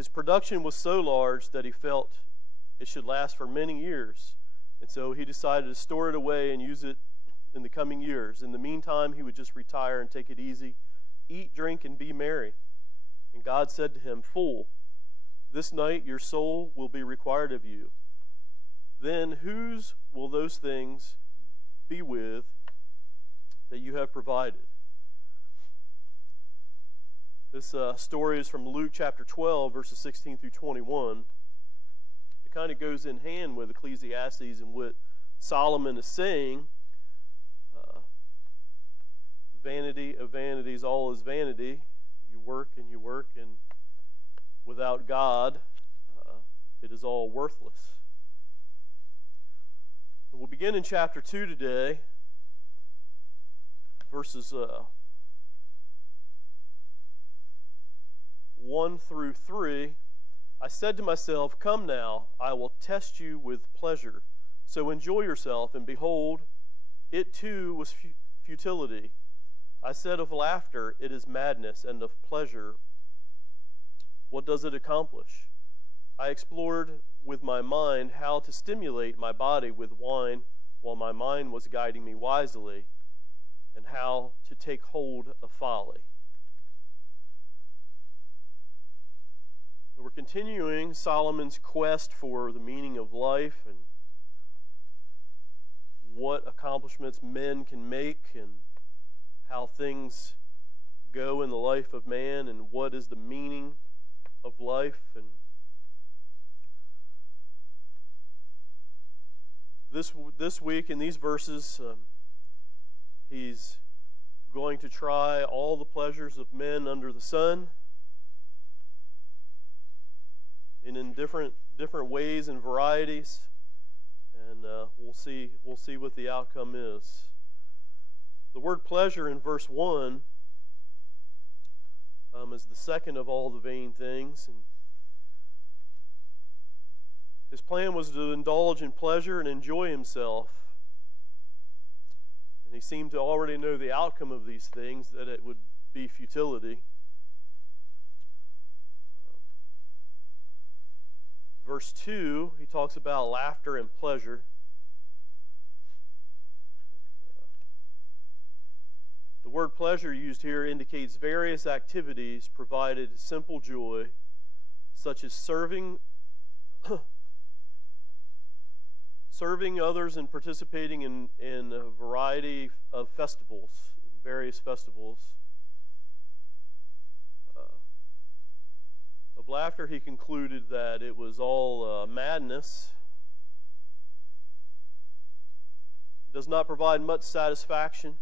his production was so large that he felt it should last for many years. And so he decided to store it away and use it in the coming years. In the meantime, he would just retire and take it easy, eat, drink, and be merry. And God said to him, "Fool, this night your soul will be required of you. Then whose will those things be with that you have provided?" This story is from Luke chapter 12, verses 16 through 21. It kind of goes in hand with Ecclesiastes and what Solomon is saying. Vanity of vanities, all is vanity. You work, and without God, it is all worthless. We'll begin in chapter 2 today, verses 1 through 3. I said to myself, "Come now, I will test you with pleasure. So enjoy yourself." And behold, it too was futility. I said of laughter, "It is madness," and of pleasure, what does it accomplish? I explored with my mind how to stimulate my body with wine while my mind was guiding me wisely, and how to take hold of folly. We're continuing Solomon's quest for the meaning of life and what accomplishments men can make and how things go in the life of man and what is the meaning of life. And this week in these verses, he's going to try all the pleasures of men under the sun, and in different ways and varieties, and we'll see what the outcome is. The word pleasure in verse 1 is the second of all the vain things, and his plan was to indulge in pleasure and enjoy himself, and he seemed to already know the outcome of these things, that it would be futility. Verse 2, he talks about laughter and pleasure. The word pleasure used here indicates various activities provided simple joy, such as serving others and participating in a variety of festivals, in various festivals. Of laughter, he concluded that it was all madness. It does not provide much satisfaction.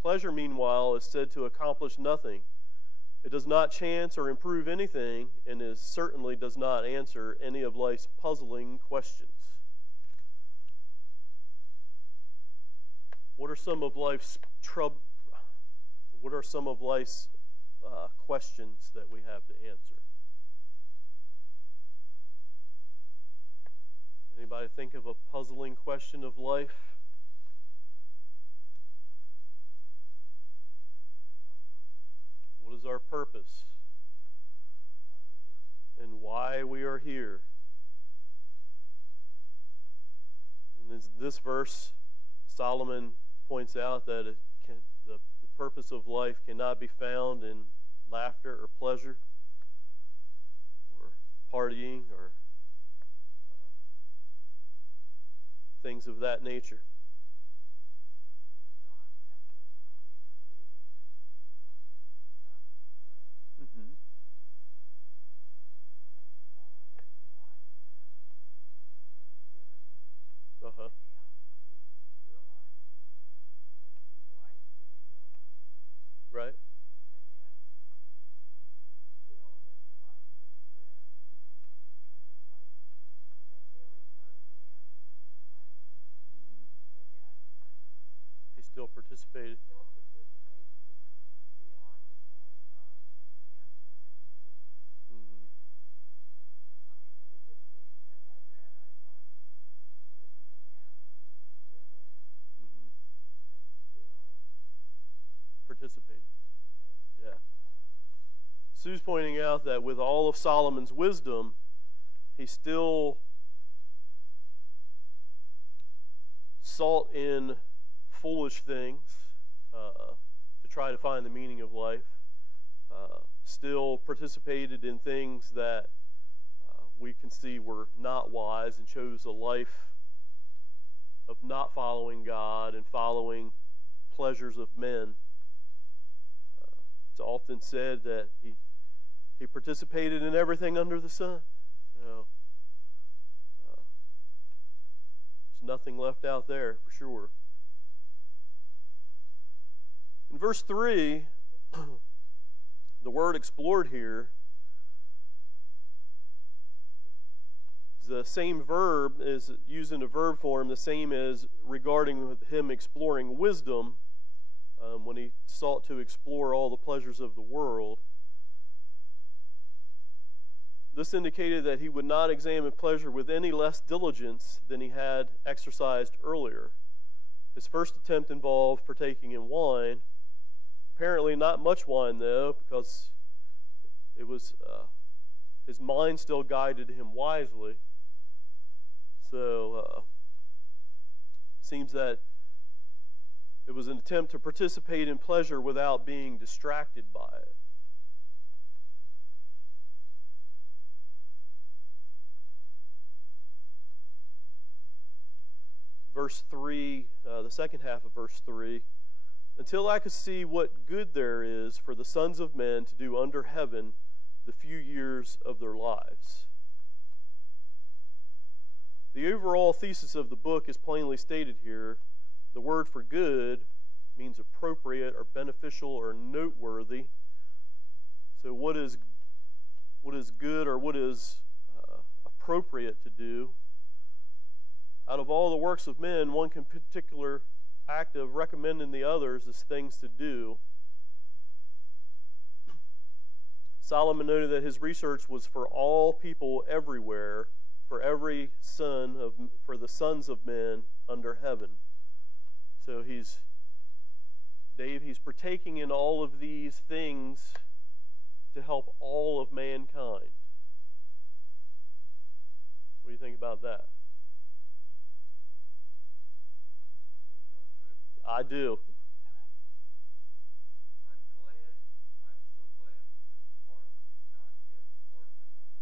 Pleasure, meanwhile, is said to accomplish nothing. It does not chance or improve anything, and it certainly does not answer any of life's puzzling questions. What are some of life's questions that we have to answer? Anybody think of a puzzling question of life? What is our purpose? And why we are here? In this verse, Solomon points out that the purpose of life cannot be found in laughter or pleasure or partying or things of that nature. Mm-hmm. Uh-huh. Right. He still participated. Mm-hmm. Mm-hmm. Participated. Yeah. Sue's pointing out that with all of Solomon's wisdom, he still sought in foolish things to try to find the meaning of life. Still participated in things that we can see were not wise, and chose a life of not following God and following pleasures of men. It's often said that he participated in everything under the sun. So, there's nothing left out there for sure. In verse 3, the word explored here is the same verb, is used in a verb form, the same as regarding him exploring wisdom when he sought to explore all the pleasures of the world. This indicated that he would not examine pleasure with any less diligence than he had exercised earlier. His first attempt involved partaking in wine. Apparently not much wine, though, because it was his mind still guided him wisely. So it seems that it was an attempt to participate in pleasure without being distracted by it. Verse 3, the second half of verse 3, until I could see what good there is for the sons of men to do under heaven the few years of their lives. The overall thesis of the book is plainly stated here. The word for good means appropriate or beneficial or noteworthy. So what is good or what is appropriate to do? Out of all the works of men, one particular act of recommending the others is things to do. Solomon noted that his research was for all people everywhere, for the sons of men under heaven. So he's partaking in all of these things to help all of mankind. What do you think about that? I do. I'm so glad that this heart is not yet hardened enough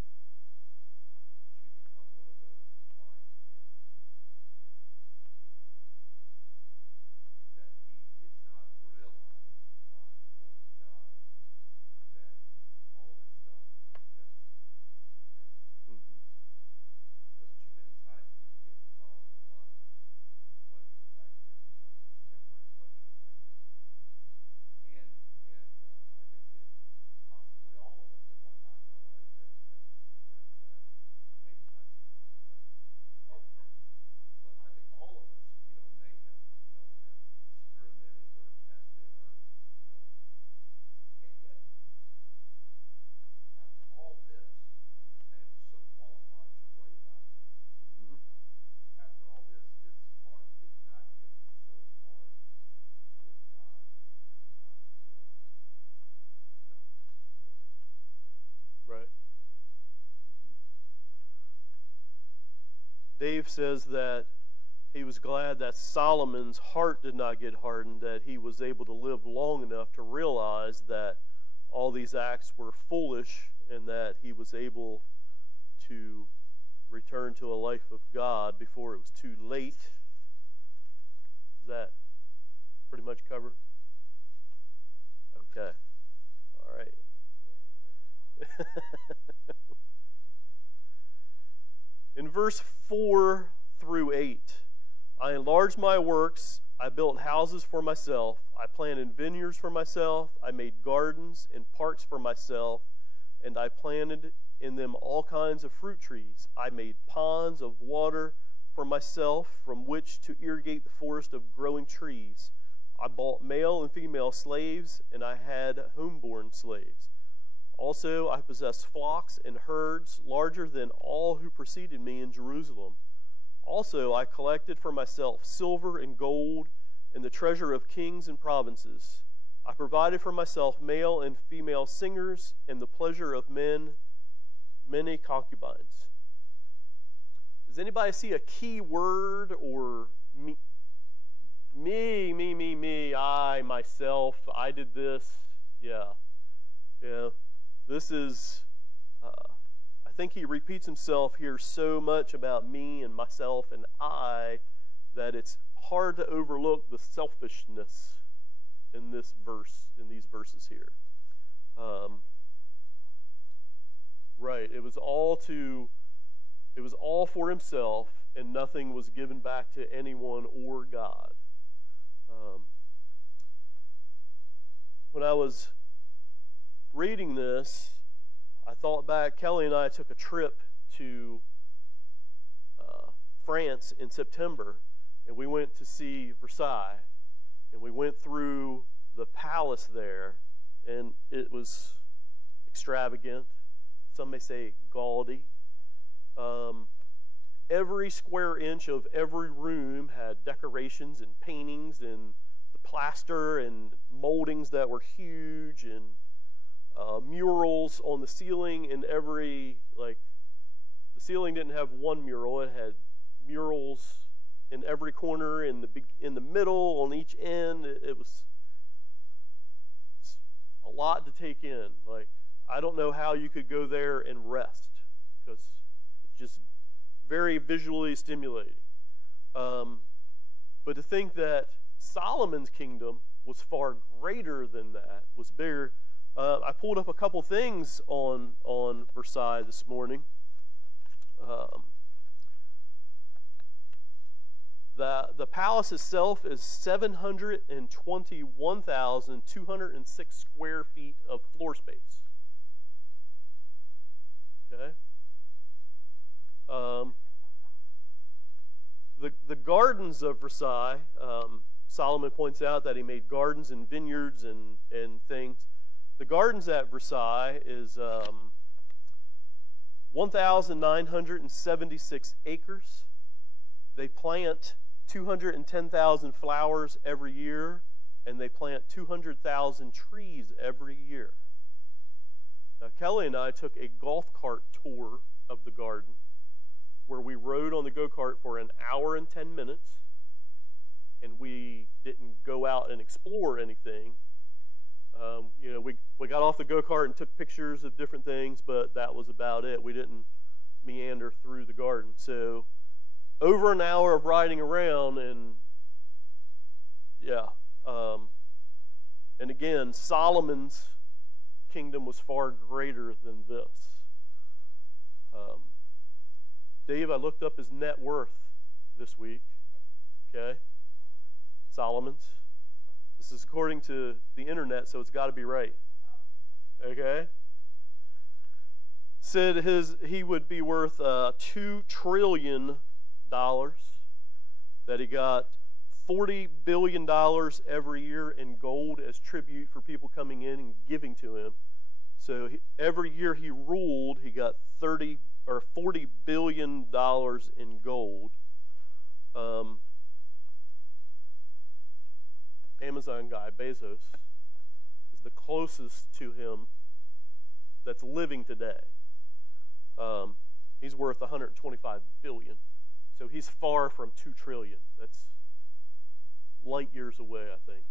to become one of those who find him in that he did not realize before he died that all this stuff was just insane. Because too many times people get involved in a lot of pleasurous activities, or at least temporary pleasurous activities. And I think that possibly all of us at one time in our lives, as Brent said, maybe not you, Mama, but I think all of us, may have, have experimented or tested or, and yet, after all this, and this man was so qualified to write about this, after all this, his heart did not get so hard toward God that he could not realize, this is really insane. Right. Dave says that he was glad that Solomon's heart did not get hardened, that he was able to live long enough to realize that all these acts were foolish and that he was able to return to a life of God before it was too late. Is that pretty much covered? Okay. All right. In verse 4 through 8, I enlarged my works, I built houses for myself, I planted vineyards for myself, I made gardens and parks for myself, and I planted in them all kinds of fruit trees. I made ponds of water for myself from which to irrigate the forest of growing trees. I bought male and female slaves, and I had homeborn slaves. Also, I possessed flocks and herds larger than all who preceded me in Jerusalem. Also, I collected for myself silver and gold and the treasure of kings and provinces. I provided for myself male and female singers, and the pleasure of men, many concubines. Does anybody see a key word or me? Me, I, myself, I did this. Yeah. This is, I think he repeats himself here so much about me and myself and I that it's hard to overlook the selfishness in this verse, in these verses here. Right. It was all for himself, and nothing was given back to anyone or God. When I was reading this, I thought back. Kelly and I took a trip to France in September, and we went to see Versailles, and we went through the palace there, and it was extravagant. Some may say gaudy. Every square inch of every room had decorations and paintings and the plaster and moldings that were huge, and murals on the ceiling. And the ceiling didn't have one mural; it had murals in every corner, in the middle, on each end. It was a lot to take in. Like, I don't know how you could go there and rest, because it's just very visually stimulating. But to think that Solomon's kingdom was far greater than that, was bigger. I pulled up a couple things on Versailles this morning. The palace itself is 721,206 square feet of floor space. Okay. The gardens of Versailles, Solomon points out that he made gardens and vineyards and things. The gardens at Versailles is 1,976 acres. They plant 210,000 flowers every year, and they plant 200,000 trees every year. Now, Kelly and I took a golf cart tour of the garden, where we rode on the go-kart for an hour and 10 minutes, and we didn't go out and explore anything. We got off the go-kart and took pictures of different things, but that was about it. We didn't meander through the garden. So over an hour of riding around, and and again, Solomon's kingdom was far greater than this. Dave, I looked up his net worth this week. Okay? Solomon's. This is according to the internet, so it's got to be right. Okay? Said he would be worth $2 trillion, that he got $40 billion every year in gold as tribute for people coming in and giving to him. So every year he ruled, he got $40 billion in gold. Amazon guy, Bezos, is the closest to him that's living today. He's worth $125 billion. So he's far from $2 trillion. That's light years away, I think.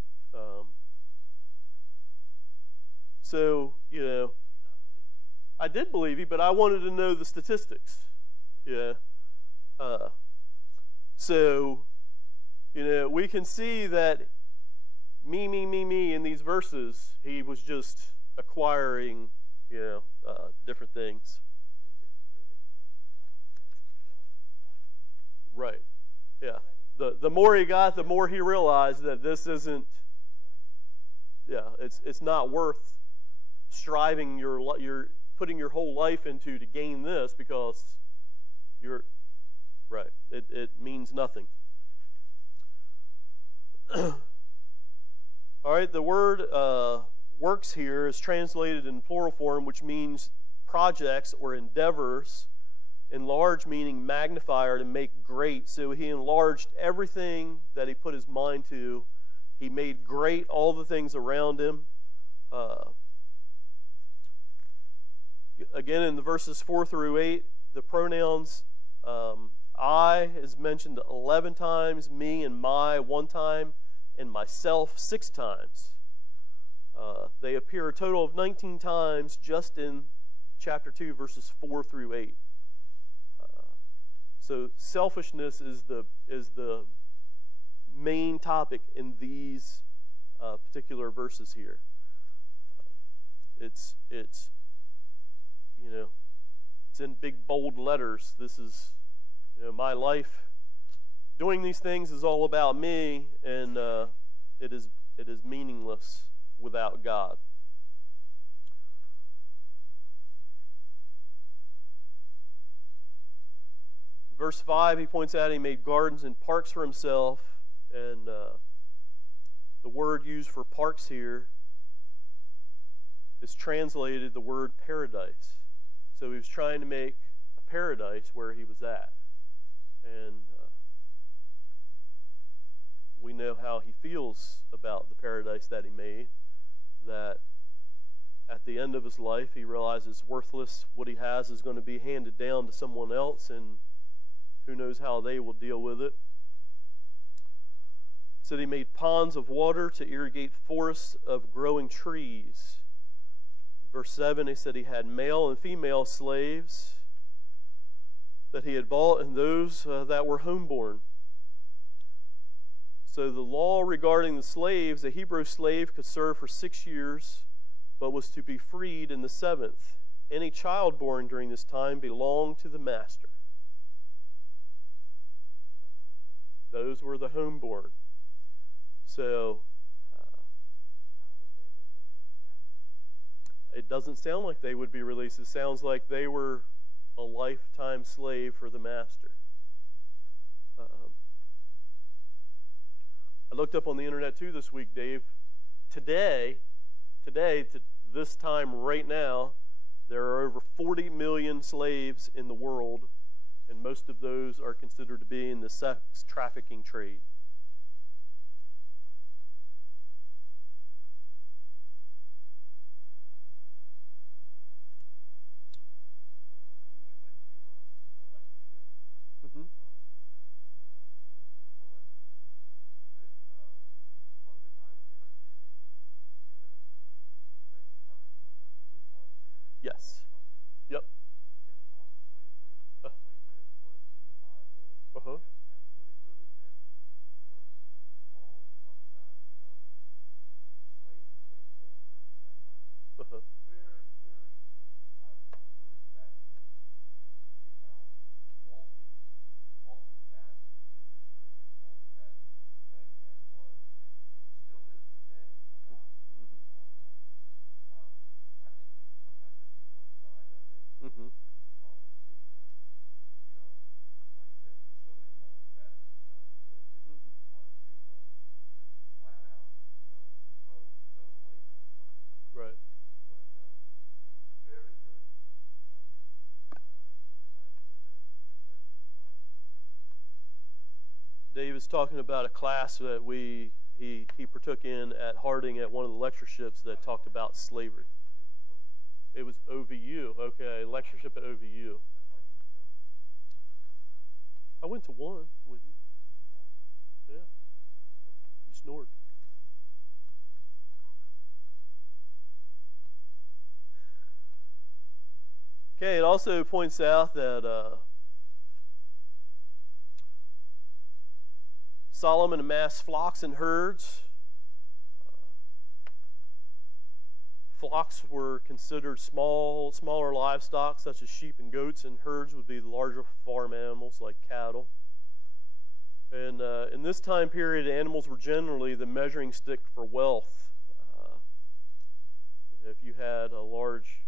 I did believe you, but I wanted to know the statistics. Yeah. We can see that me in these verses, he was just acquiring, different things. Right. Yeah. The more he got, the more he realized that this isn't. Yeah, it's not worth striving you're putting your whole life into to gain this, because you're right. It means nothing. All right, the word works here is translated in plural form, which means projects or endeavors. Enlarge meaning magnify or to make great. So he enlarged everything that he put his mind to, He made great all the things around him. Again, in the verses 4 through 8, the pronouns I is mentioned 11 times, me and my 1 time, and myself 6 times. They appear a total of 19 times just in chapter 2, verses 4 through 8. So selfishness is the main topic in these particular verses here. It's in big bold letters. This is my life. Doing these things is all about me, and it is meaningless without God. Verse 5, he points out he made gardens and parks for himself, and the word used for parks here is translated the word paradise. So he was trying to make a paradise where he was at. And we know how he feels about the paradise that he made, that at the end of his life he realizes worthless. What he has is going to be handed down to someone else, and who knows how they will deal with it. Said he made ponds of water to irrigate forests of growing trees. Verse 7, he said he had male and female slaves that he had bought, and those that were homeborn. So the law regarding the slaves, a Hebrew slave could serve for 6 years, but was to be freed in the 7th. Any child born during this time belonged to the master. Those were the homeborn. So it doesn't sound like they would be released. It sounds like they were a lifetime slave for the master. I looked up on the internet too this week, Dave. Today, to this time right now, there are over 40 million slaves in the world, and most of those are considered to be in the sex trafficking trade. Yes. Yep. Uh-huh. Uh-huh. Mm-hmm. Right. Dave is talking about a class that he partook in at Harding at one of the lectureships that talked about slavery. It was OVU. Okay, lectureship at OVU. I went to one with you. Yeah. You snored. Okay, it also points out that Solomon amassed flocks and herds. Flocks were considered smaller livestock, such as sheep and goats, and herds would be the larger farm animals like cattle. And in this time period, animals were generally the measuring stick for wealth. If you had a large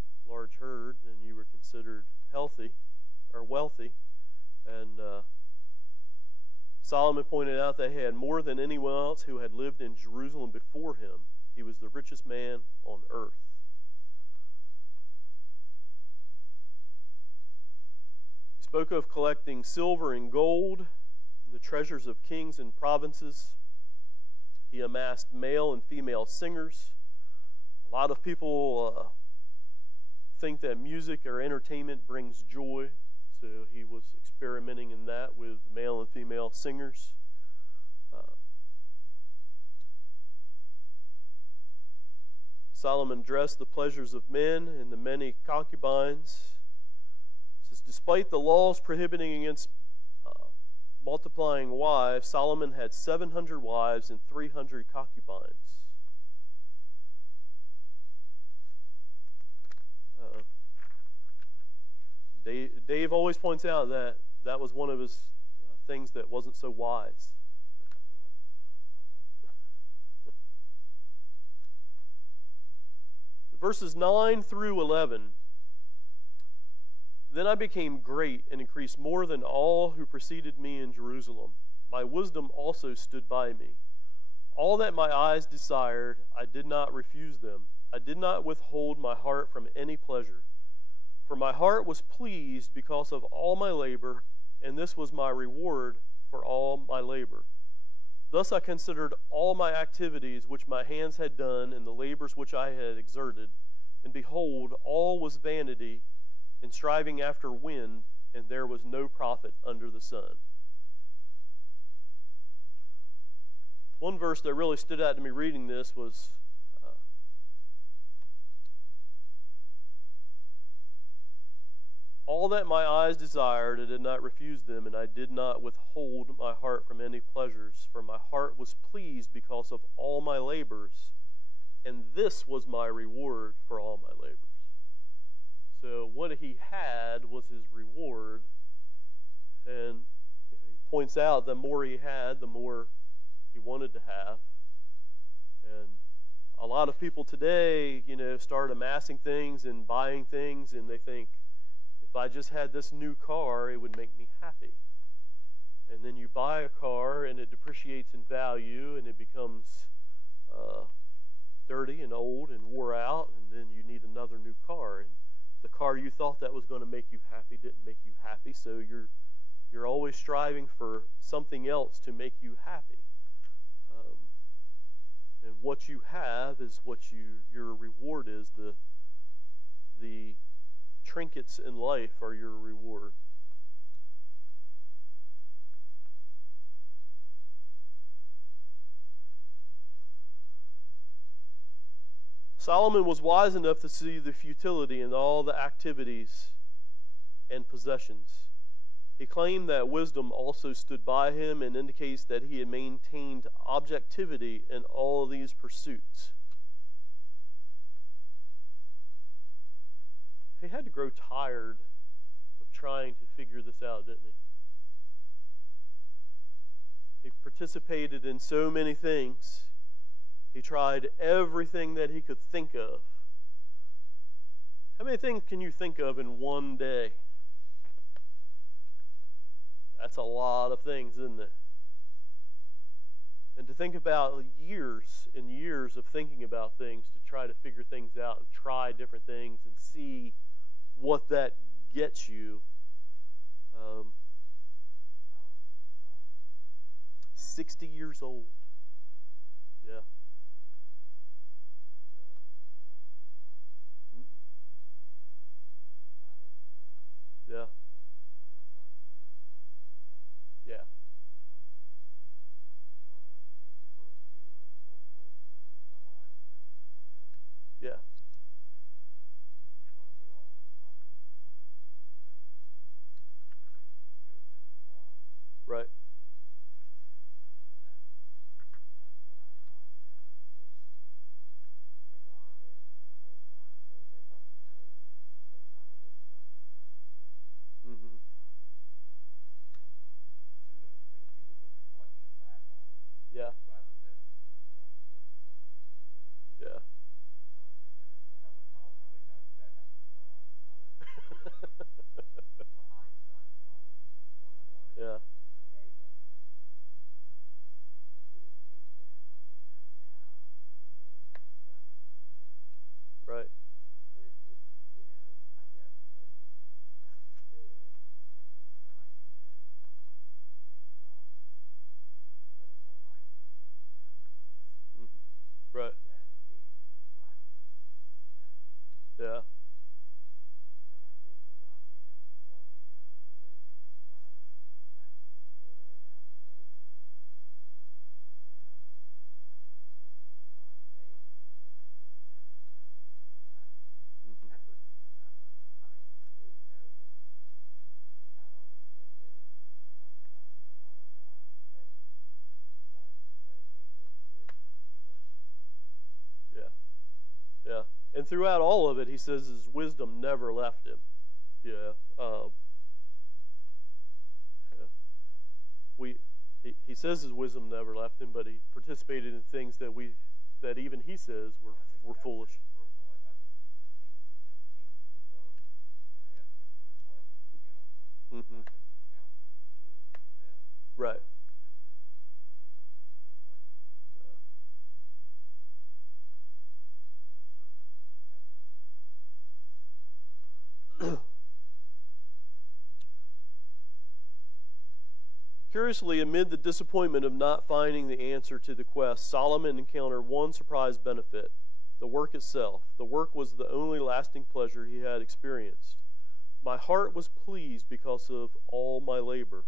herd, then you were considered healthy or wealthy. And Solomon pointed out that he had more than anyone else who had lived in Jerusalem before him. He was the richest man on earth. He spoke of collecting silver and gold, and the treasures of kings and provinces. He amassed male and female singers. A lot of people think that music or entertainment brings joy, so he was experimenting in that with male and female singers. Solomon dressed the pleasures of men and the many concubines. It says, despite the laws prohibiting against multiplying wives, Solomon had 700 wives and 300 concubines. Dave always points out that that was one of his things that wasn't so wise. Verses 9 through 11. Then I became great and increased more than all who preceded me in Jerusalem. My wisdom also stood by me. All that my eyes desired, I did not refuse them. I did not withhold my heart from any pleasure. For my heart was pleased because of all my labor, and this was my reward for all my labor. Thus I considered all my activities which my hands had done, and the labors which I had exerted, and behold, all was vanity and striving after wind, and there was no profit under the sun. One verse that really stood out to me reading this was all that my eyes desired, I did not refuse them, and I did not withhold my heart from any pleasures, for my heart was pleased because of all my labors, and this was my reward for all my labors. So what he had was his reward, and he points out the more he had, the more he wanted to have. And a lot of people today, start amassing things and buying things, and they think, if I just had this new car, it would make me happy. And then you buy a car, and it depreciates in value, and it becomes dirty and old and wore out, and then you need another new car. And the car you thought that was going to make you happy didn't make you happy, so you're always striving for something else to make you happy. And what you have is what your reward is. The trinkets in life are your reward. Solomon was wise enough to see the futility in all the activities and possessions. He claimed that wisdom also stood by him and indicates that he had maintained objectivity in all of these pursuits. He had to grow tired of trying to figure this out, didn't he? He participated in so many things. He tried everything that he could think of. How many things can you think of in one day? That's a lot of things, isn't it? And to think about years and years of thinking about things to try to figure things out and try different things and see what that gets you. 60 years old. Yeah. Yeah. Yeah. Yeah. Right. And throughout all of it, he says his wisdom never left him. Yeah. He says his wisdom never left him, but he participated in things that even he says were foolish. Mm-hmm. Right. Curiously, amid the disappointment of not finding the answer to the quest, Solomon encountered one surprise benefit: the work itself. The work was the only lasting pleasure he had experienced. My heart was pleased because of all my labor.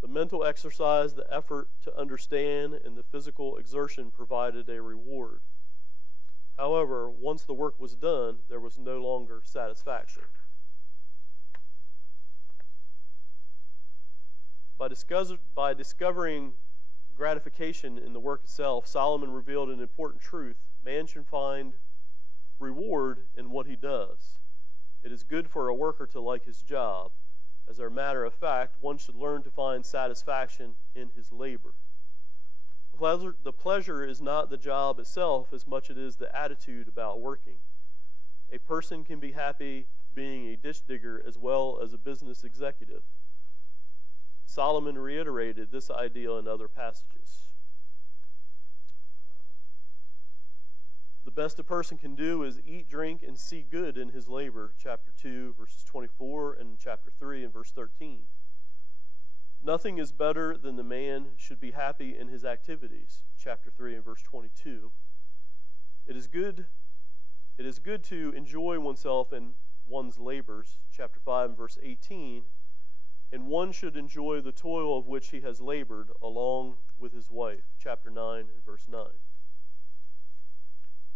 The mental exercise, the effort to understand, and the physical exertion provided a reward. However, once the work was done, there was no longer satisfaction. By discovering gratification in the work itself, Solomon revealed an important truth. Man should find reward in what he does. It is good for a worker to like his job. As a matter of fact, one should learn to find satisfaction in his labor. The pleasure is not the job itself as much as it is the attitude about working. A person can be happy being a ditch digger as well as a business executive. Solomon reiterated this idea in other passages. The best a person can do is eat, drink, and see good in his labor, chapter 2, verses 24, and chapter 3 and verse 13. Nothing is better than the man should be happy in his activities, chapter 3 and verse 22. It is good to enjoy oneself in one's labors, chapter 5 and verse 18, and one should enjoy the toil of which he has labored along with his wife, chapter 9 and verse 9.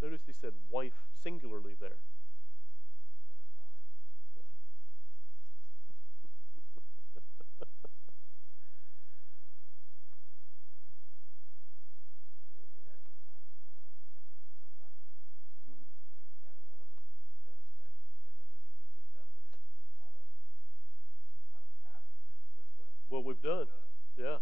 Notice he said wife singularly there. What we've done. Yeah.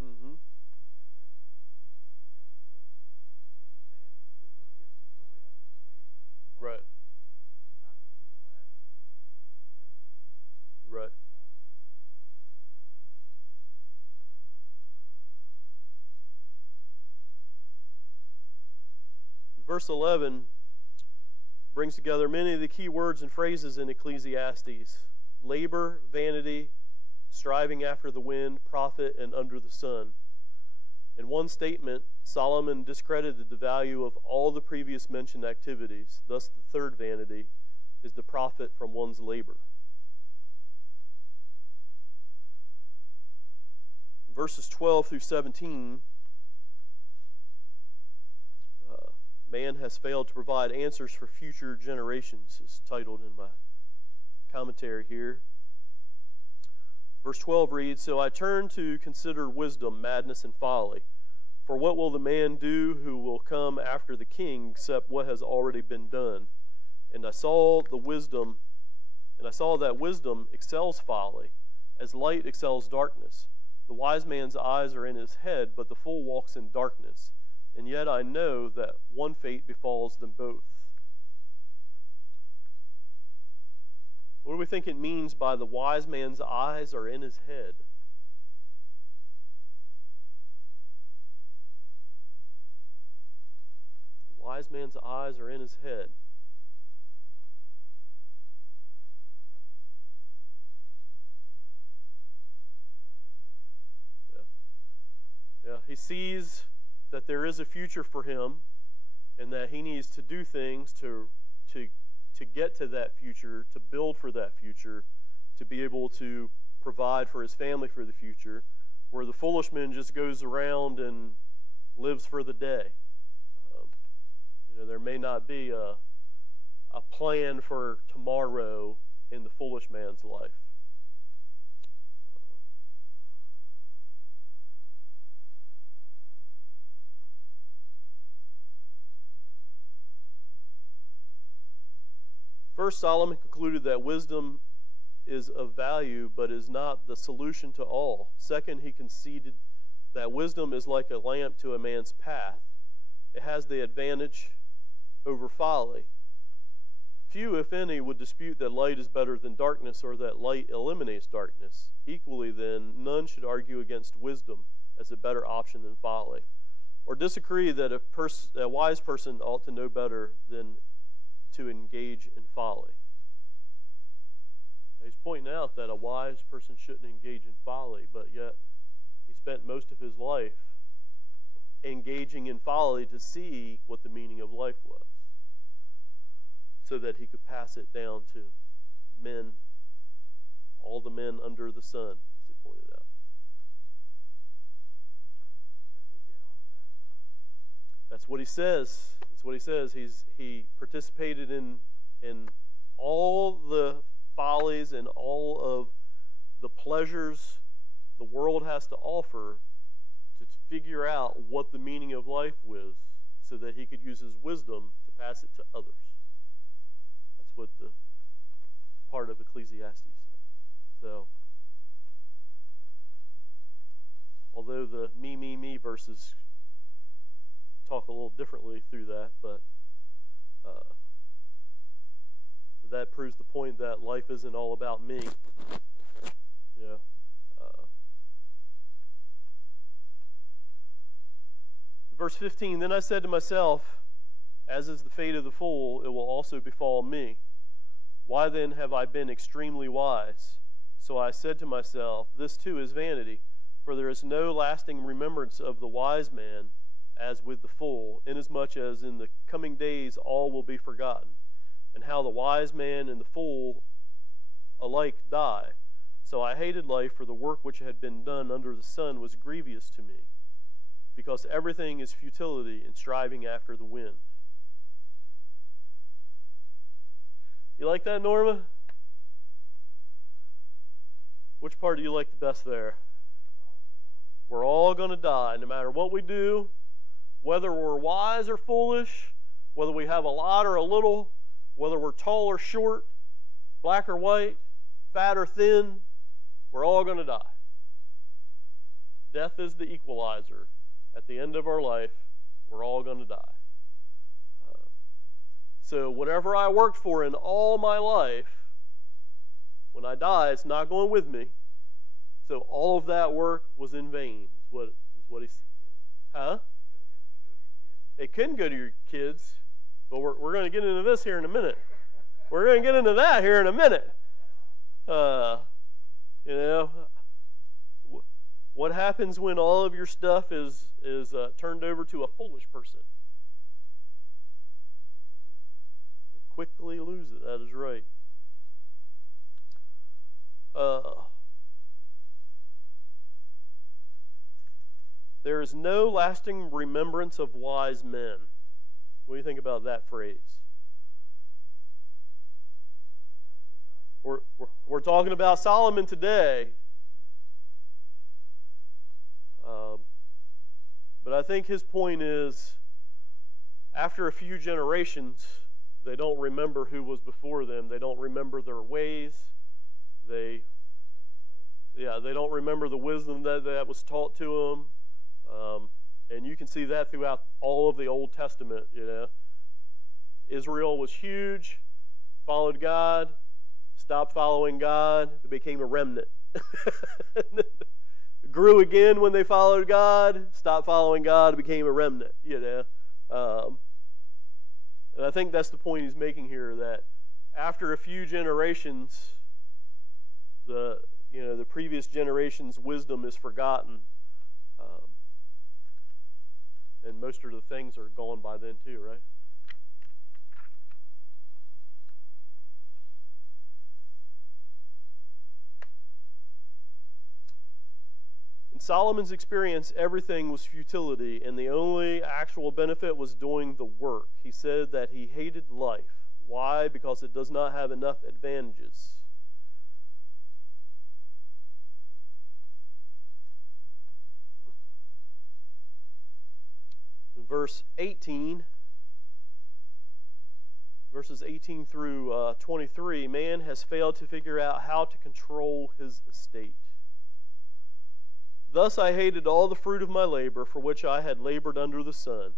Mm-hmm. Right. Right. Verse 11 brings together many of the key words and phrases in Ecclesiastes: labor, vanity, striving after the wind, profit, and under the sun. In one statement, Solomon discredited the value of all the previous mentioned activities. Thus, the third vanity is the profit from one's labor. Verses 12 through 17, man has failed to provide answers for future generations, is titled in my commentary here. Verse 12 reads, "So I turned to consider wisdom, madness, and folly. For what will the man do who will come after the king except what has already been done? And I saw that wisdom excels folly, as light excels darkness. The wise man's eyes are in his head, but the fool walks in darkness. And yet I know that one fate befalls them both." What do we think it means by the wise man's eyes are in his head? The wise man's eyes are in his head. he sees that there is a future for him, and that he needs to do things to get to that future, to build for that future, to be able to provide for his family for the future, where the foolish man just goes around and lives for the day. There may not be a plan for tomorrow in the foolish man's life. First, Solomon concluded that wisdom is of value, but is not the solution to all. Second, he conceded that wisdom is like a lamp to a man's path. It has the advantage over folly. Few, if any, would dispute that light is better than darkness, or that light eliminates darkness. Equally, then, none should argue against wisdom as a better option than folly, or disagree that a wise person ought to know better than to engage in folly. He's pointing out that a wise person shouldn't engage in folly, but yet he spent most of his life engaging in folly to see what the meaning of life was, so that he could pass it down to men, all the men under the sun, as he pointed out. That's what he says. That's what he says. He participated in all the follies and all of the pleasures the world has to offer to figure out what the meaning of life was, so that he could use his wisdom to pass it to others. That's what the part of Ecclesiastes said. So, although the me verses talk a little differently through that, but that proves the point that life isn't all about me. Yeah. Verse 15, then I said to myself, as is the fate of the fool, it will also befall me. Why then have I been extremely wise? So I said to myself, this too is vanity, for there is no lasting remembrance of the wise man as with the fool, inasmuch as in the coming days all will be forgotten, and how the wise man and the fool alike die. So I hated life, for the work which had been done under the sun was grievous to me, because everything is futility and striving after the wind. You like that, Norma? Which part do you like the best there? We're all going to die, no matter what we do, whether we're wise or foolish, whether we have a lot or a little, whether we're tall or short, black or white, fat or thin, we're all going to die. Death is the equalizer. At the end of our life, we're all going to die. So whatever I worked for in all my life, when I die, it's not going with me. So all of that work was in vain, is what he said. Huh? It can go to your kids, but we're going to get into this here in a minute. We're going to get into that here in a minute. What happens when all of your stuff is turned over to a foolish person? You quickly lose it. That is right. There is no lasting remembrance of wise men. What do you think about that phrase? We're talking about Solomon today. But I think his point is, after a few generations, they don't remember who was before them. They don't remember their ways. They don't remember the wisdom that was taught to them. And you can see that throughout all of the Old Testament. Israel was huge, followed God, stopped following God, it became a remnant. Grew again when they followed God, stopped following God, it became a remnant. And I think that's the point he's making here, that after a few generations, the previous generation's wisdom is forgotten. And most of the things are gone by then too, right? In Solomon's experience, everything was futility, and the only actual benefit was doing the work. He said that he hated life. Why? Because it does not have enough advantages. In verses 18 through 23, man has failed to figure out how to control his estate. Thus I hated all the fruit of my labor, for which I had labored under the sun.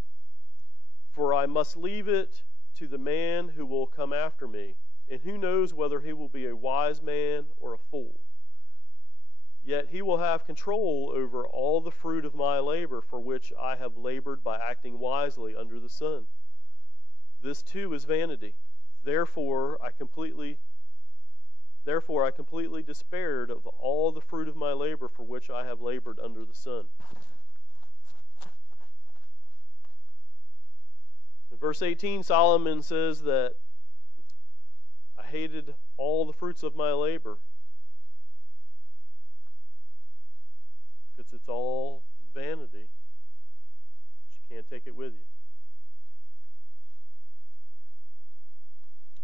For I must leave it to the man who will come after me, and who knows whether he will be a wise man or a fool. Yet he will have control over all the fruit of my labor, for which I have labored by acting wisely under the sun. This too is vanity. Therefore I completely despaired of all the fruit of my labor, for which I have labored under the sun. In verse 18, Solomon says that I hated all the fruits of my labor because it's all vanity. But you can't take it with you.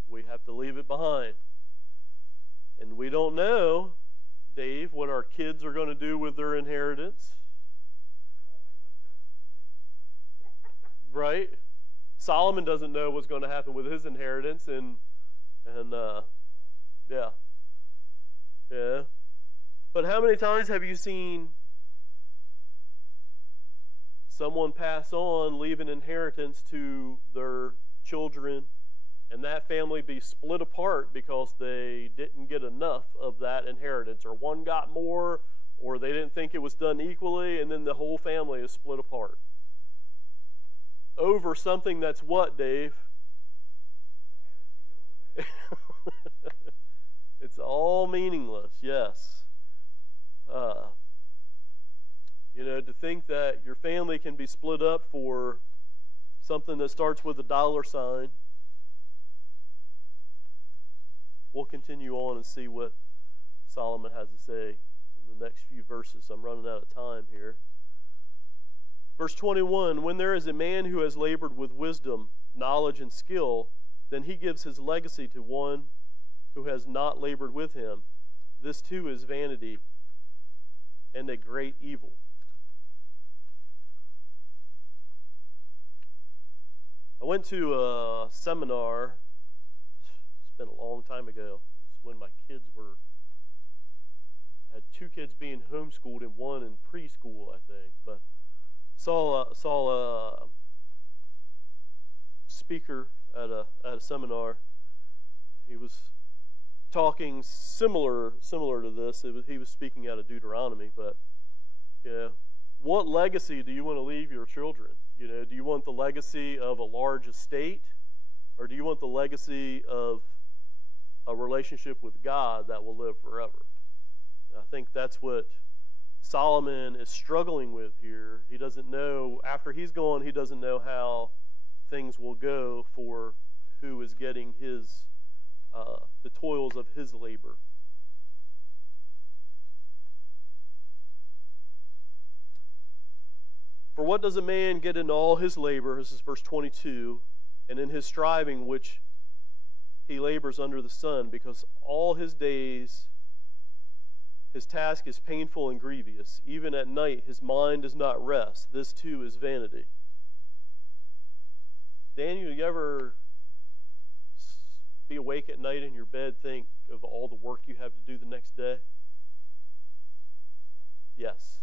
We have to leave it behind. And we don't know, Dave, what our kids are going to do with their inheritance. Right? Solomon doesn't know what's going to happen with his inheritance, and yeah. But how many times have you seen someone pass on, leave an inheritance to their children, and that family be split apart because they didn't get enough of that inheritance, or one got more, or they didn't think it was done equally, and then the whole family is split apart over something that's what, Dave? It's all meaningless, yes. To think that your family can be split up for something that starts with a dollar sign. We'll continue on and see what Solomon has to say in the next few verses. I'm running out of time here. Verse 21, when there is a man who has labored with wisdom, knowledge, and skill, then he gives his legacy to one who has not labored with him. This too is vanity and a great evil. I went to a seminar. It's been a long time ago. It's when my kids were, I had 2 kids being homeschooled and 1 in preschool, I think. But saw a speaker at a seminar. He was talking similar to this. He was speaking out of Deuteronomy, but what legacy do you want to leave your children? Do you want the legacy of a large estate, or do you want the legacy of a relationship with God that will live forever? And I think that's what Solomon is struggling with here. He doesn't know, after he's gone, he doesn't know how things will go for who is getting his the toils of his labor. For what does a man get in all his labor, this is verse 22, and in his striving which he labors under the sun, because all his days his task is painful and grievous. Even at night his mind does not rest. This too is vanity. Daniel, you ever be awake at night in your bed, think of all the work you have to do the next day? Yes.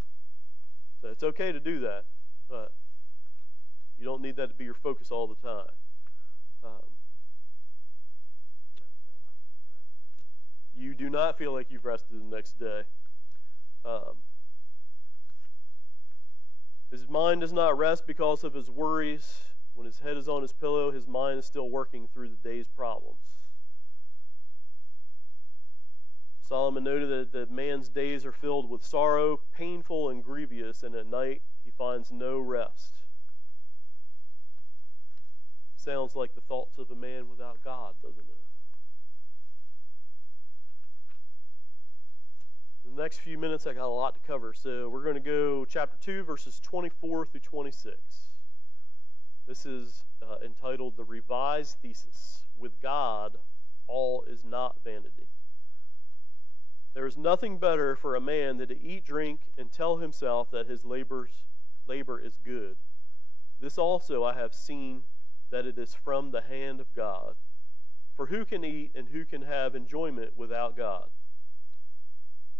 So it's okay to do that, but you don't need that to be your focus all the time. You do not feel like you've rested the next day. His mind does not rest because of his worries. When his head is on his pillow, his mind is still working through the day's problems. Solomon noted that man's days are filled with sorrow, painful and grievous, and at night he finds no rest. Sounds like the thoughts of a man without God, doesn't it? The next few minutes, I got a lot to cover. So we're going to go chapter 2, verses 24 through 26. This is entitled The Revised Thesis. With God, all is not vanity. There is nothing better for a man than to eat, drink, and tell himself that his labor is good. This also I have seen, that it is from the hand of God. For who can eat and who can have enjoyment without God?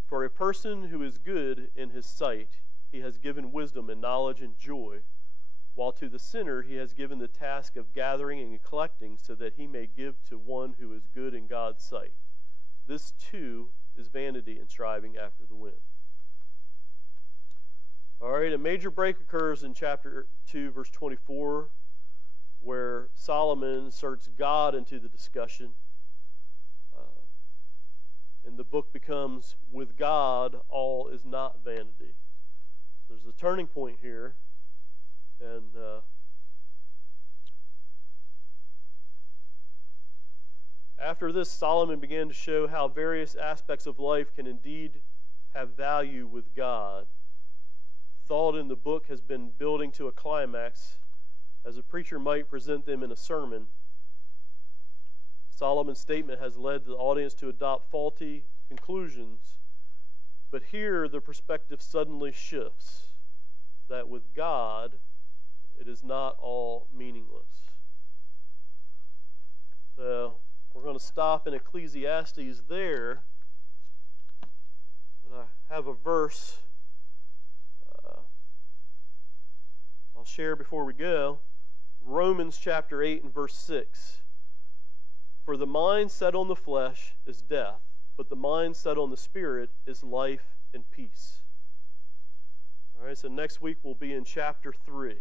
For a person who is good in his sight, he has given wisdom and knowledge and joy, while to the sinner he has given the task of gathering and collecting, so that he may give to one who is good in God's sight. This too is vanity and striving after the wind. All right, a major break occurs in chapter 2, verse 24, where Solomon inserts God into the discussion. And the book becomes, with God, all is not vanity. There's a turning point here. And after this, Solomon began to show how various aspects of life can indeed have value with God. Thought in the book has been building to a climax, as a preacher might present them in a sermon. Solomon's statement has led the audience to adopt faulty conclusions, but here the perspective suddenly shifts, that with God, it is not all meaningless. So we're going to stop in Ecclesiastes there, and I have a verse I'll share before we go. Romans chapter 8 and verse 6. For the mind set on the flesh is death, but the mind set on the Spirit is life and peace. All right, so next week we'll be in chapter 3.